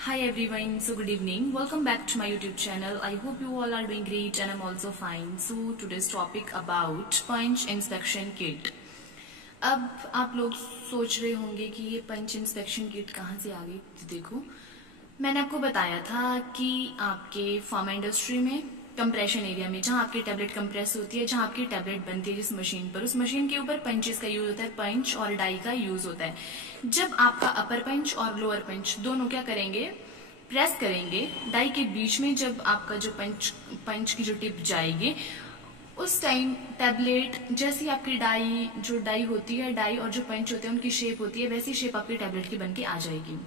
Hi everyone, so good evening. Welcome back to my YouTube channel. I hope you all are doing great and I'm also fine. So today's topic about punch inspection kit. अब आप लोग सोच रहे होंगे कि ये पंच inspection kit कहाँ से आ गई। तो देखो, मैंने आपको बताया था कि आपके फार्मा इंडस्ट्री में कंप्रेशन एरिया में जहाँ आपकी टैबलेट कंप्रेस होती है, जहाँ आपकी टैबलेट बनती है जिस मशीन पर, उस मशीन के ऊपर पंचेस का यूज होता है, पंच और डाई का यूज होता है। जब आपका अपर पंच और लोअर पंच दोनों क्या करेंगे, प्रेस करेंगे डाई के बीच में, जब आपका जो पंच की जो टिप जाएगी उस टाइम टैबलेट जैसी आपकी डाई होती है, डाई और जो पंच होते हैं उनकी शेप होती है, वैसी शेप आपकी टैबलेट की बन के आ जाएगी।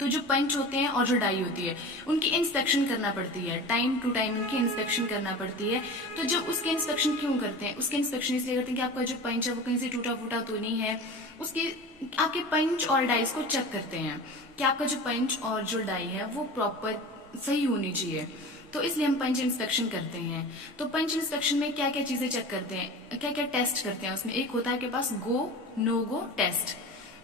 तो जो पंच होते हैं और जो डाई होती है उनकी इंस्पेक्शन करना पड़ती है, टाइम टू टाइम उनकी इंस्पेक्शन करना पड़ती है। तो जब उसकी इंस्पेक्शन क्यों करते हैं, उसकी इंस्पेक्शन इसलिए करते हैं कि आपका जो पंच है वो कहीं से टूटा फूटा तो नहीं है। उसके आपके पंच और डाइस को चेक करते हैं कि आपका जो पंच और जो डाई है वो प्रॉपर सही होनी चाहिए। तो इसलिए हम पंच इंस्पेक्शन करते हैं। तो पंच इंस्पेक्शन में क्या क्या चीजें चेक करते हैं, क्या क्या टेस्ट करते हैं, उसमें एक होता है आपके पास गो नो गो टेस्ट,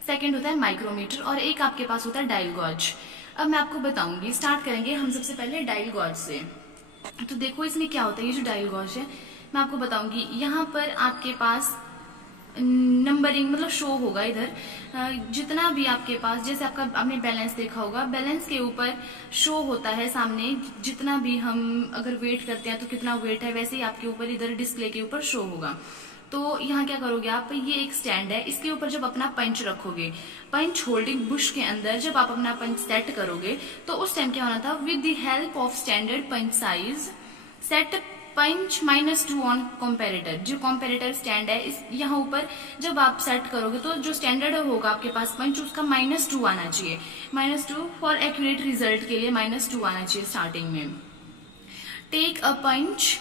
सेकंड होता है माइक्रोमीटर और एक आपके पास होता है डायल गॉज। अब मैं आपको बताऊंगी, स्टार्ट करेंगे हम सबसे पहले डायल गॉज से। तो देखो इसमें क्या होता है, ये जो डायल गॉज है मैं आपको बताऊंगी, यहाँ पर आपके पास नंबरिंग मतलब शो होगा इधर, जितना भी आपके पास, जैसे आपने बैलेंस देखा होगा, बैलेंस के ऊपर शो होता है सामने, जितना भी हम अगर वेट करते हैं तो कितना वेट है, वैसे ही आपके ऊपर इधर डिस्प्ले के ऊपर शो होगा। तो यहाँ क्या करोगे आप, ये एक स्टैंड है, इसके ऊपर जब अपना पंच रखोगे, पंच होल्डिंग बुश के अंदर जब आप अपना पंच सेट करोगे, तो उस टाइम क्या होना था, with the help of standard punch size set punch -2 on comparator. जो कंपेरेटर स्टैंड है इस यहाँ ऊपर जब आप सेट करोगे तो जो स्टैंडर्ड होगा आपके पास पंच, उसका -2 आना चाहिए। -2 फॉर एक्यूरेट रिजल्ट के लिए -2 आना चाहिए स्टार्टिंग में। Take a punch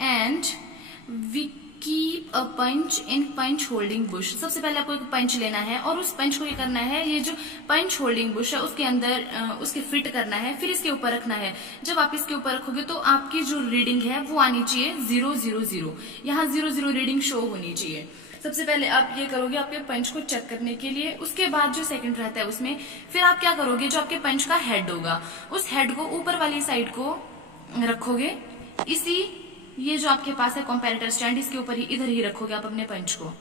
and we keep a punch in punch holding bush. सबसे पहले आपको एक पंच लेना है और उस पंच को क्या करना है, ये जो पंच होल्डिंग बुश है उसके अंदर उसके फिट करना है, फिर इसके ऊपर रखना है। जब आप इसके ऊपर रखोगे तो आपकी जो रीडिंग है वो आनी चाहिए 000, यहाँ 00 रीडिंग शो होनी चाहिए। सबसे पहले आप ये करोगे आपके पंच को चेक करने के लिए। उसके बाद जो सेकंड रहता है उसमें फिर आप क्या करोगे, जो आपके पंच का हेड होगा उस हेड को ऊपर वाली साइड को रखोगे, ये जो आपके पास है कंपैरेटर स्टैंड, इसके ऊपर ही इधर ही रखोगे आप अपने पंच को।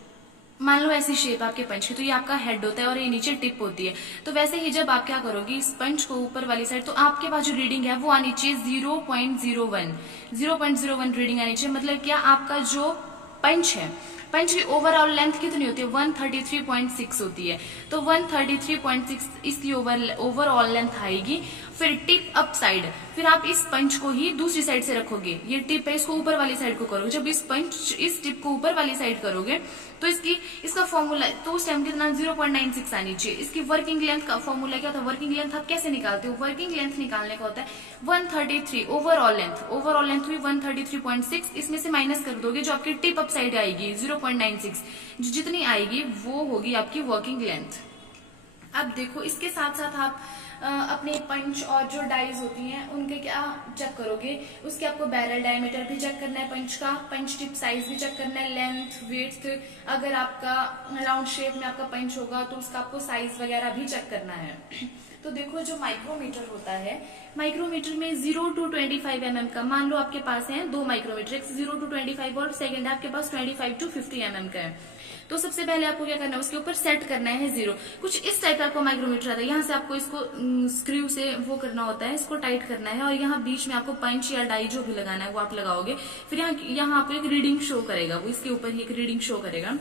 मान लो ऐसी शेप आपके पंच की, तो ये आपका हेड होता है और ये नीचे टिप होती है। तो वैसे ही जब आप क्या करोगे, इस पंच को ऊपर वाली साइड, तो आपके पास जो रीडिंग है वो आनी चाहिए 0.01 रीडिंग आनी चाहिए। मतलब क्या, आपका जो पंच है, पंच की ओवरऑल लेंथ कितनी होती है, 133.6 होती है। तो 133.6 इसकी ओवरऑल लेंथ आएगी। फिर टिप अप साइड, फिर आप इस पंच को ही दूसरी साइड से रखोगे, ये टिप है इसको ऊपर वाली साइड को करोगे। जब इस टिप को ऊपर वाली साइड करोगे तो इसका फॉर्मूला, तो उस टाइम कितना 0.96 आनी चाहिए। इसकी वर्किंग लेंथ का फॉर्मूला क्या होता है, वर्किंग लेंथ आप कैसे निकालते हो, वर्किंग लेंथ निकालने का होता है 133 ओवरऑल लेंथ हुई 133.6, इसमें से माइनस कर दोगे जो आपकी टिप अप साइड आएगी 0.96, जो जितनी आएगी वो होगी आपकी वर्किंग लेंथ। अब देखो, इसके साथ साथ आप अपने पंच और जो डाइज होती हैं उनके क्या चेक करोगे, उसके आपको बैरल डायमीटर भी चेक करना है पंच का, पंच टिप साइज भी चेक करना है, लेंथ विड्थ, अगर आपका राउंड शेप में आपका पंच होगा तो उसका आपको साइज वगैरह भी चेक करना है। तो देखो, जो माइक्रोमीटर होता है, माइक्रोमीटर में 0 to 25 mm का, मान लो आपके पास है 2 माइक्रोमीटर, एक 0 to 25 और सेकंड आपके पास 25 to 50 mm का है। तो सबसे पहले आपको क्या करना है, उसके ऊपर सेट करना है 0। कुछ इस टाइप का आपको माइक्रोमीटर आता है, यहाँ से आपको इसको स्क्रू से वो करना होता है, इसको टाइट करना है और यहाँ बीच में आपको पंच या डाई जो भी लगाना है वो आप लगाओगे। फिर यहाँ आपको एक रीडिंग शो करेगा, वो इसके ऊपर ही एक रीडिंग शो करेगा।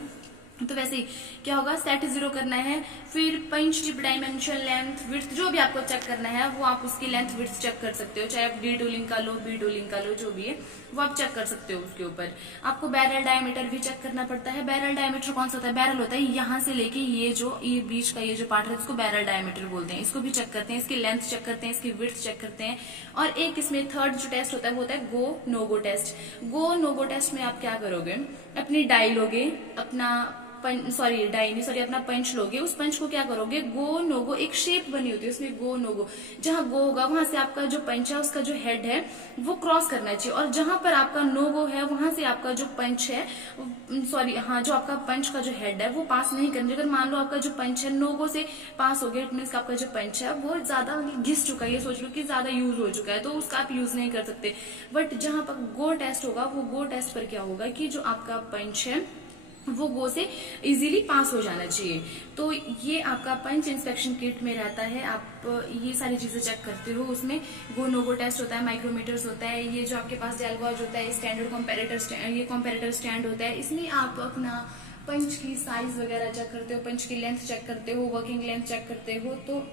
तो वैसे ही क्या होगा, सेट 0 करना है, फिर पंच टिप डायमेंशन, लेंथ विड्थ जो भी आपको चेक करना है वो आप उसकी लेंथ विड्थ चेक कर सकते हो, चाहे आप डी टूलिंग का लो, बी टूलिंग का लो, जो भी है वो आप चेक कर सकते हो। उसके ऊपर आपको बैरल डायमीटर भी चेक करना पड़ता है। बैरल डायमीटर कौन सा होता है, बैरल होता है यहाँ से लेके ये बीच का ये जो पार्ट है इसको बैरल डायमीटर बोलते हैं। इसको भी चेक करते हैं, इसकी लेंथ चेक करते हैं, इसकी विड्थ चेक करते हैं। और एक इसमें थर्ड जो टेस्ट होता है वो होता है गो नो गो टेस्ट। गो नो गो टेस्ट में आप क्या करोगे, अपनी डाई लोगे, अपना अपना पंच लोगे, उस पंच को क्या करोगे, गो नो गो, एक शेप बनी होती है उसमें गो नो गो, जहां गो होगा वहां से आपका जो पंच है उसका जो हेड है वो क्रॉस करना चाहिए, और जहां पर आपका नो गो है वहां से आपका जो पंच है जो आपका पंच का जो हेड है वो पास नहीं करना। अगर मान लो आपका जो पंच है नो गो से पास हो गया, इट मीन्स आपका जो पंच है वो ज्यादा घिस चुका है, ये सोच लो कि ज्यादा यूज हो चुका है, तो उसका आप यूज नहीं कर सकते। बट जहां पर गो टेस्ट होगा, वो गो टेस्ट पर क्या होगा कि जो आपका पंच है वो गो से इजीली पास हो जाना चाहिए। तो ये आपका पंच इंस्पेक्शन किट में रहता है, आप ये सारी चीजें चेक करते हो। उसमें गो नो गो टेस्ट होता है, माइक्रोमीटर्स होता है, ये जो आपके पास डेल गॉज होता है, स्टैंडर्ड कंपैरेटर स्टैंड होता है, इसमें आप अपना पंच की साइज वगैरह चेक करते हो, पंच की लेंथ चेक करते हो, वर्किंग लेंथ चेक करते हो। तो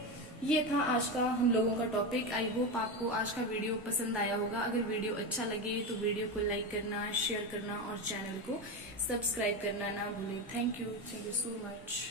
ये था आज का हम लोगों का टॉपिक। आई होप आपको आज का वीडियो पसंद आया होगा। अगर वीडियो अच्छा लगे तो वीडियो को लाइक करना, शेयर करना और चैनल को सब्सक्राइब करना ना भूलें। Thank you so much.